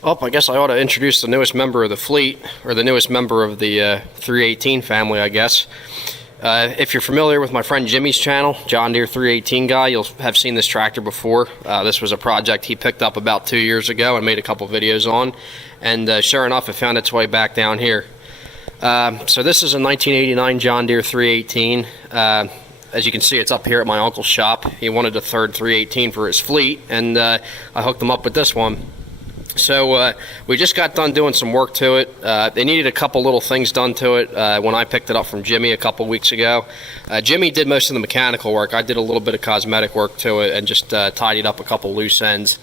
Oh, I guess I ought to introduce the newest member of the fleet, or the newest member of the 318 family, I guess. If you're familiar with my friend Jimmy's channel, John Deere 318 guy, you'll have seen this tractor before. This was a project he picked up about 2 years ago and made a couple videos on, and sure enough, it found its way back down here. So this is a 1989 John Deere 318. As you can see, it's up here at my uncle's shop. He wanted a third 318 for his fleet, and I hooked him up with this one. So we just got done doing some work to it. They needed a couple little things done to it when I picked it up from Jimmy a couple weeks ago. Jimmy did most of the mechanical work. I did a little bit of cosmetic work to it and just tidied up a couple loose ends.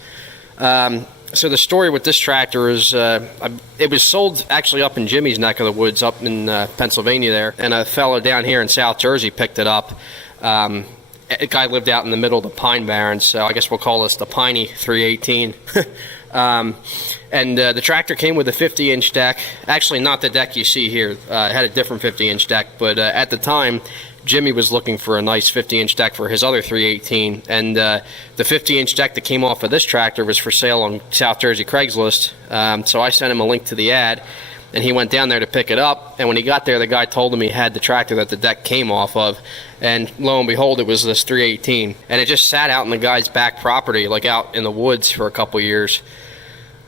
So the story with this tractor is it was sold actually up in Jimmy's neck of the woods up in Pennsylvania there, and a fellow down here in South Jersey picked it up. A guy lived out in the middle of the Pine Barrens, so I guess we'll call this the Piney 318. The tractor came with a 50-inch deck. Actually, not the deck you see here. It had a different 50-inch deck, but at the time, Jimmy was looking for a nice 50-inch deck for his other 318, and the 50-inch deck that came off of this tractor was for sale on South Jersey Craigslist. So I sent him a link to the ad, and he went down there to pick it up, and when he got there, the guy told him he had the tractor that the deck came off of, and lo and behold, it was this 318, and it just sat out in the guy's back property, like out in the woods for a couple years.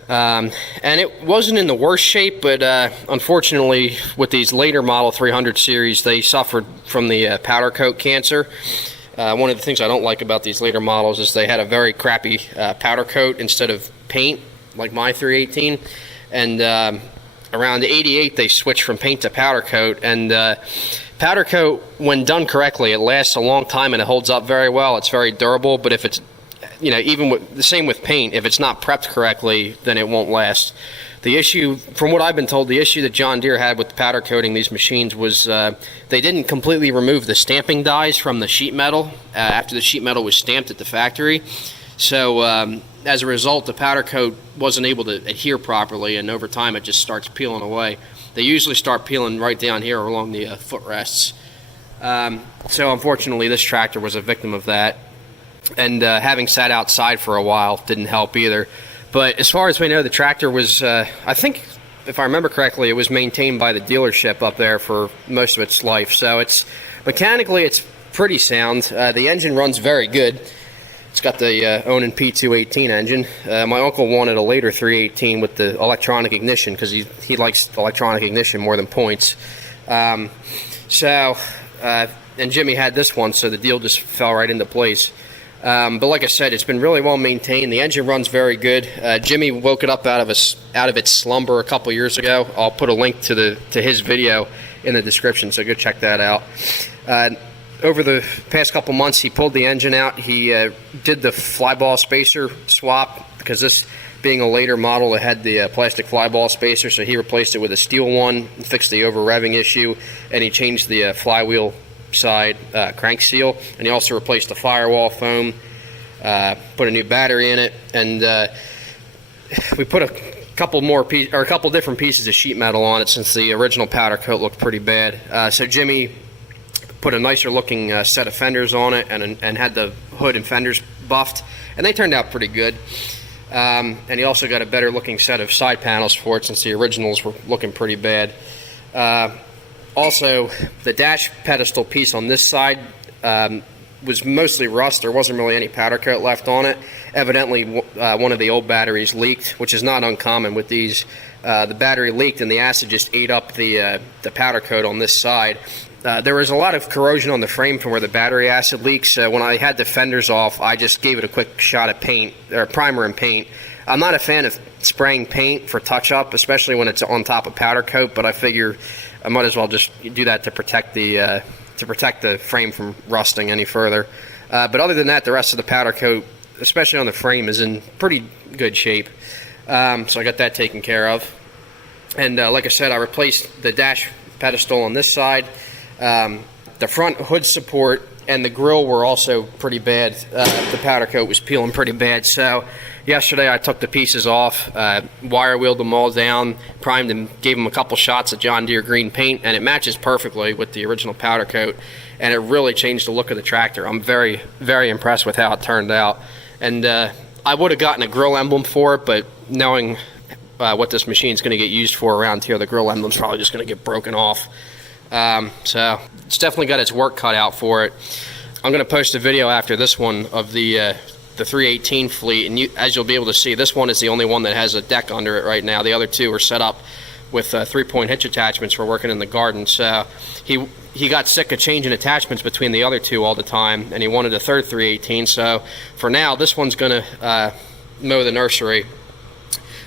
And it wasn't in the worst shape, but unfortunately with these later Model 300 series, they suffered from the powder coat cancer. One of the things I don't like about these later models is they had a very crappy powder coat instead of paint, like my 318. And around 88, they switched from paint to powder coat. And powder coat, when done correctly, it lasts a long time and it holds up very well. It's very durable, but if it's even with the same with paint, if it's not prepped correctly, then it won't last. The issue, from what I've been told, the issue that John Deere had with powder coating these machines was they didn't completely remove the stamping dies from the sheet metal after the sheet metal was stamped at the factory. So as a result, the powder coat wasn't able to adhere properly, and over time it just starts peeling away. They usually start peeling right down here along the footrests. So unfortunately, this tractor was a victim of that. And having sat outside for a while didn't help either. But as far as we know, the tractor was, I think, if I remember correctly, it was maintained by the dealership up there for most of its life. So mechanically, it's pretty sound. The engine runs very good. It's got the Onan P218 engine. My uncle wanted a later 318 with the electronic ignition because he likes electronic ignition more than points. And Jimmy had this one, so the deal just fell right into place. But like I said, it's been really well maintained. The engine runs very good. Jimmy woke it up out of its slumber a couple years ago. I'll put a link to his video in the description, so go check that out. Over the past couple months, he pulled the engine out. He did the flyball spacer swap because this, being a later model, it had the plastic flyball spacer, so he replaced it with a steel one, fixed the over revving issue, and he changed the flywheel side crank seal, and he also replaced the firewall foam, put a new battery in it, and we put a couple different pieces of sheet metal on it since the original powder coat looked pretty bad. So Jimmy put a nicer looking set of fenders on it and had the hood and fenders buffed, and they turned out pretty good. And he also got a better looking set of side panels for it since the originals were looking pretty bad. Also, the dash pedestal piece on this side was mostly rust. There wasn't really any powder coat left on it. Evidently, one of the old batteries leaked, which is not uncommon with these. The battery leaked and the acid just ate up the powder coat on this side. There was a lot of corrosion on the frame from where the battery acid leaks. When I had the fenders off, I just gave it a quick shot of paint, or primer and paint. I'm not a fan of spraying paint for touch-up, especially when it's on top of powder coat, but I figure I might as well just do that to protect the frame from rusting any further. But other than that, the rest of the powder coat, especially on the frame, is in pretty good shape. So I got that taken care of. And like I said, I replaced the dash pedestal on this side. The front hood support and the grill were also pretty bad. The powder coat was peeling pretty bad. So yesterday I took the pieces off, wire wheeled them all down, primed them, gave them a couple shots of John Deere green paint, and it matches perfectly with the original powder coat, and it really changed the look of the tractor. I'm very, very impressed with how it turned out. And I would have gotten a grill emblem for it, but knowing what this machine is going to get used for around here. The grill emblem's probably just going to get broken off. So it's definitely got its work cut out for it. I'm going to post a video after this one of the 318 fleet, and as you'll be able to see, this one is the only one that has a deck under it right now. The other two are set up with 3-point hitch attachments for working in the garden. So he got sick of changing attachments between the other two all the time, and he wanted a third 318. So for now, this one's going to mow the nursery.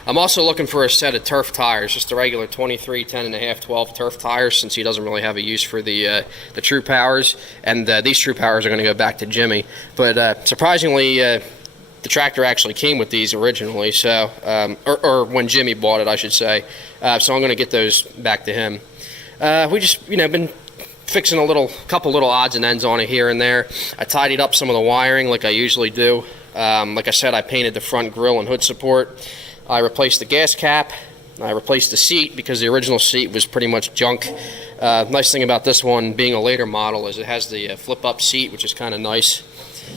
I'm also looking for a set of turf tires, just the regular 23, 10.5, 12 turf tires, since he doesn't really have a use for the True Powers, and these True Powers are going to go back to Jimmy. But surprisingly, the tractor actually came with these originally, so or when Jimmy bought it, I should say. So I'm going to get those back to him. We just, been fixing a couple little odds and ends on it here and there. I tidied up some of the wiring like I usually do. Like I said, I painted the front grille and hood support. I replaced the gas cap. I replaced the seat because the original seat was pretty much junk. Nice thing about this one being a later model is it has the flip-up seat, which is kind of nice.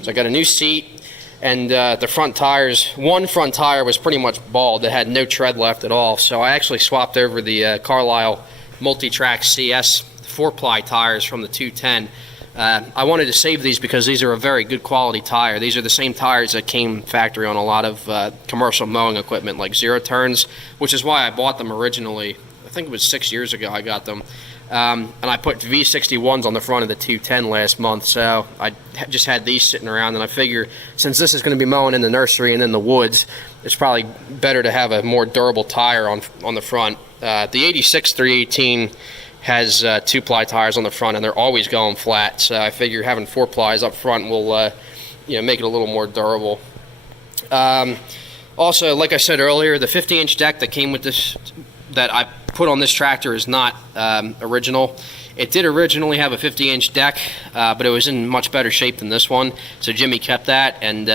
So I got a new seat. And the front tires, one front tire was pretty much bald. It had no tread left at all. So I actually swapped over the Carlisle Multi-Track CS 4-ply tires from the 210. I wanted to save these because these are a very good quality tire. These are the same tires that came factory on a lot of commercial mowing equipment like zero turns, which is why I bought them originally. I think it was 6 years ago I got them. And I put V61s on the front of the 210 last month, so I just had these sitting around, and I figure since this is going to be mowing in the nursery and in the woods, it's probably better to have a more durable tire on the front. The 86 318 has 2-ply tires on the front, and they're always going flat, so I figure having 4 plies up front will make it a little more durable. Also, like I said earlier, the 50-inch deck that came with this, that I put on this tractor, is not original. It did originally have a 50-inch deck, but it was in much better shape than this one, so Jimmy kept that. And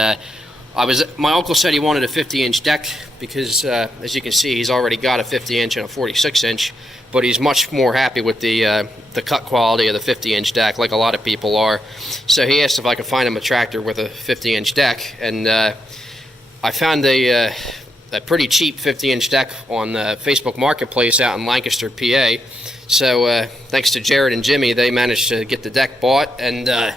my uncle said he wanted a 50-inch deck because, as you can see, he's already got a 50-inch and a 46-inch, but he's much more happy with the cut quality of the 50-inch deck, like a lot of people are. So he asked if I could find him a tractor with a 50-inch deck, and I found a pretty cheap 50-inch deck on Facebook Marketplace out in Lancaster, PA. So thanks to Jared and Jimmy, they managed to get the deck bought, and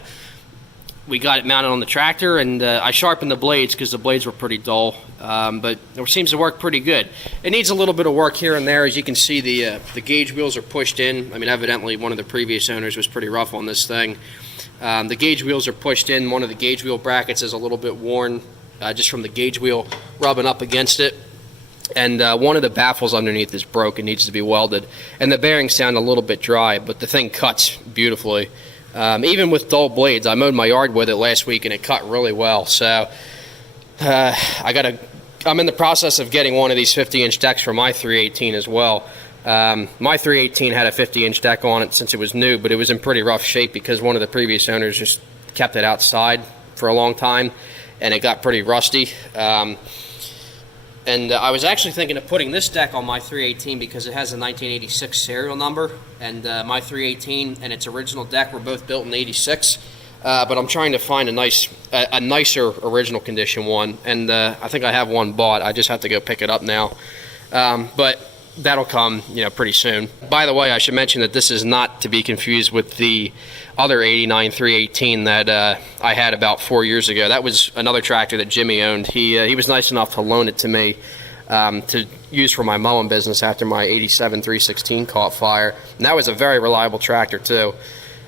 we got it mounted on the tractor, and I sharpened the blades because the blades were pretty dull, but it seems to work pretty good. It needs a little bit of work here and there. As you can see, the gauge wheels are pushed in. I mean, evidently one of the previous owners was pretty rough on this thing. The gauge wheels are pushed in. One of the gauge wheel brackets is a little bit worn, just from the gauge wheel rubbing up against it, and one of the baffles underneath is broke and needs to be welded, and the bearings sound a little bit dry, but the thing cuts beautifully. Even with dull blades, I mowed my yard with it last week and it cut really well. So I'm in the process of getting one of these 50-inch decks for my 318 as well. My 318 had a 50-inch deck on it since it was new, but it was in pretty rough shape because one of the previous owners just kept it outside for a long time, and it got pretty rusty. And I was actually thinking of putting this deck on my 318 because it has a 1986 serial number, and my 318 and its original deck were both built in '86. But I'm trying to find a nicer original condition one, and I think I have one bought. I just have to go pick it up now. But that'll come, pretty soon. By the way, I should mention that this is not to be confused with the other 89 318 that I had about 4 years ago. That was another tractor that Jimmy owned. He was nice enough to loan it to me to use for my mowing business after my 87 316 caught fire. And that was a very reliable tractor too.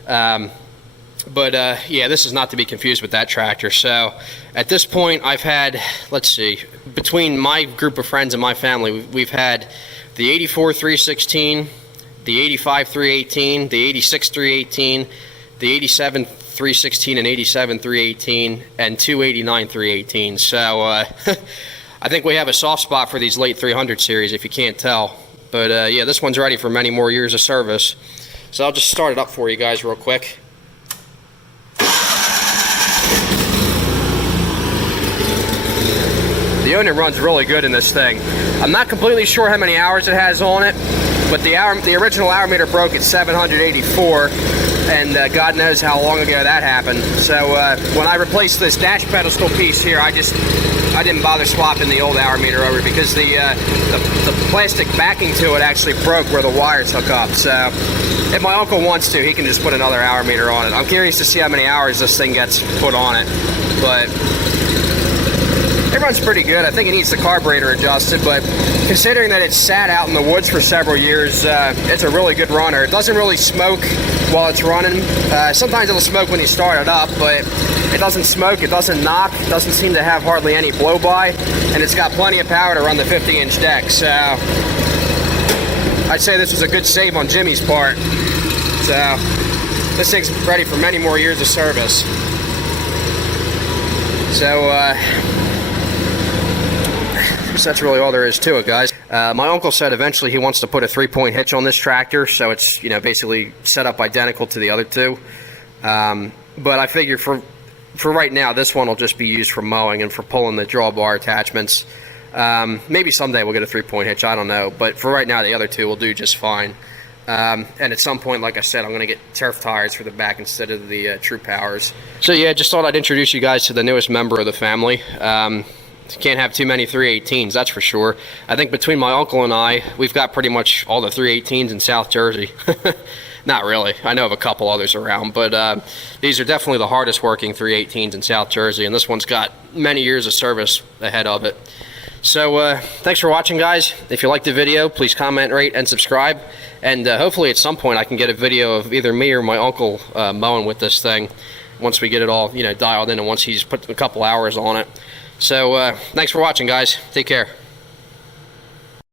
But yeah, this is not to be confused with that tractor. So at this point, I've had, let's see, between my group of friends and my family, we've had the 84 316, the 85 318, the 86 318, the 87 316 and 87 318, and 289 318. So I think we have a soft spot for these late 300 series, if you can't tell. But yeah, this one's ready for many more years of service. So I'll just start it up for you guys real quick. The unit runs really good in this thing. I'm not completely sure how many hours it has on it, but the original hour meter broke at 784, and God knows how long ago that happened. So when I replaced this dash pedestal piece here, I didn't bother swapping the old hour meter over because the plastic backing to it actually broke where the wires hook up. So if my uncle wants to, he can just put another hour meter on it. I'm curious to see how many hours this thing gets put on it, but it runs pretty good. I think it needs the carburetor adjusted, but considering that it's sat out in the woods for several years, it's a really good runner. It doesn't really smoke while it's running. Sometimes it'll smoke when you start it up, but it doesn't smoke, it doesn't knock, it doesn't seem to have hardly any blow-by, and it's got plenty of power to run the 50-inch deck. So I'd say this was a good save on Jimmy's part. So this thing's ready for many more years of service. So that's really all there is to it, guys. My uncle said eventually he wants to put a 3-point hitch on this tractor, so it's, you know, basically set up identical to the other two. But I figure for right now, this one will just be used for mowing and for pulling the drawbar attachments. Maybe someday we'll get a 3-point hitch, I don't know. But for right now, the other two will do just fine. And at some point, like I said, I'm going to get turf tires for the back instead of the True Powers. So yeah, just thought I'd introduce you guys to the newest member of the family. Can't have too many 318s, that's for sure. I think between my uncle and I, we've got pretty much all the 318s in South Jersey. Not really. I know of a couple others around, but these are definitely the hardest working 318s in South Jersey, and this one's got many years of service ahead of it. So thanks for watching, guys. If you liked the video, please comment, rate, and subscribe. And hopefully at some point I can get a video of either me or my uncle mowing with this thing once we get it all, you know, dialed in and once he's put a couple hours on it. So thanks for watching, guys. Take care.